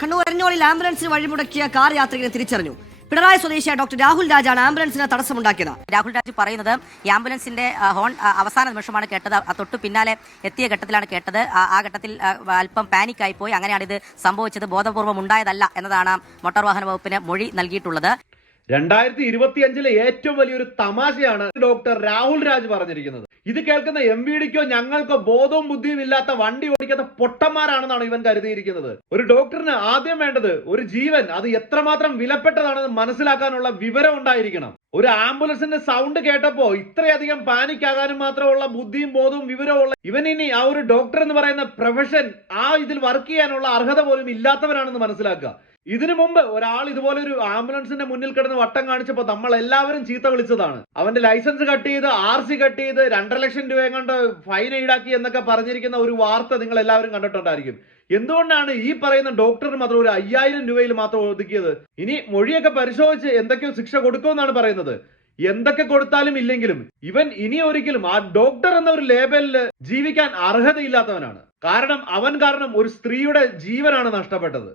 Kannur എരഞ്ഞോളിൽ ആംബുലൻസിന് വഴിമുടക്കിയ car യാത്രികനെ തിരിച്ചറിഞ്ഞു. പിണറായി സ്വദേശിയായ doctor Rahul രാജാണ് ആംബുലൻസിന് തടസ്സമുണ്ടാക്കിയത്. Rahul Raj പറയുന്നത് ഈ ആംബുലൻസിന്റെ ഹോൺ അവസാന നിമിഷമാണ് കേട്ടത്, തൊട്ടു പിന്നാലെ എത്തിയ ഘട്ടത്തിലാണ് കേട്ടത്. ആ ഘട്ടത്തിൽ അല്പം പാനിക്കായി പോയി, അങ്ങനെയാണ് ഇത് സംഭവിച്ചത്, ബോധപൂർവം ഉണ്ടായതല്ല എന്നതാണ് മോട്ടോർ വാഹന വകുപ്പിന് മൊഴി നൽകിയിട്ടുള്ളത്. 2025 ഏറ്റവും വലിയൊരു തമാശയാണ് ഡോക്ടർ രാഹുൽ രാജ് പറഞ്ഞിരിക്കുന്നത്. ഇത് കേൾക്കുന്ന MVDക്കോ ഞങ്ങൾക്കോ ബോധവും ബുദ്ധിയും ഇല്ലാത്ത വണ്ടി ഓടിക്കാത്ത പൊട്ടന്മാരാണെന്നാണ് ഇവൻ കരുതിയിരിക്കുന്നത്. ഒരു ഡോക്ടറിന് ആദ്യം വേണ്ടത് ഒരു ജീവൻ, അത് എത്രമാത്രം വിലപ്പെട്ടതാണെന്ന് മനസ്സിലാക്കാനുള്ള വിവരം ഉണ്ടായിരിക്കണം. ഒരു ആംബുലൻസിന്റെ സൗണ്ട് കേട്ടപ്പോ ഇത്രയധികം പാനിക് ആകാനും മാത്രമുള്ള ബുദ്ധിയും ബോധവും വിവരവും ഉള്ള ഇവൻ ഇനി ആ ഒരു ഡോക്ടർ എന്ന് പറയുന്ന പ്രൊഫഷൻ ഇതിൽ വർക്ക് ചെയ്യാനുള്ള അർഹത പോലും ഇല്ലാത്തവരാണെന്ന് മനസ്സിലാക്കുക. ഇതിനു മുമ്പ് ഒരാൾ ഇതുപോലെ ഒരു ആംബുലൻസിന്റെ മുന്നിൽ കിടന്ന് വട്ടം കാണിച്ചപ്പോൾ നമ്മൾ എല്ലാവരും ചീത്ത വിളിച്ചതാണ്. അവന്റെ ലൈസൻസ് കട്ട് ചെയ്ത്, RC കട്ട് ചെയ്ത് 2.5 ലക്ഷം രൂപ കൊണ്ട് ഫൈൻ ഈടാക്കി എന്നൊക്കെ പറഞ്ഞിരിക്കുന്ന ഒരു വാർത്ത നിങ്ങൾ എല്ലാവരും കണ്ടിട്ടുണ്ടായിരിക്കും. എന്തുകൊണ്ടാണ് ഈ പറയുന്ന ഡോക്ടറിന് മാത്രം ഒരു 5000 രൂപയിൽ മാത്രം ഒതുക്കിയത്? ഇനി മൊഴിയൊക്കെ പരിശോധിച്ച് എന്തൊക്കെയോ ശിക്ഷ കൊടുക്കുമെന്നാണ് പറയുന്നത്. എന്തൊക്കെ കൊടുത്താലും ഇല്ലെങ്കിലും ഇവൻ ഇനി ഒരിക്കലും ആ ഡോക്ടർ എന്ന ഒരു ലേബലിൽ ജീവിക്കാൻ അർഹതയില്ലാത്തവനാണ്. കാരണം അവൻ കാരണം ഒരു സ്ത്രീയുടെ ജീവനാണ് നഷ്ടപ്പെട്ടത്.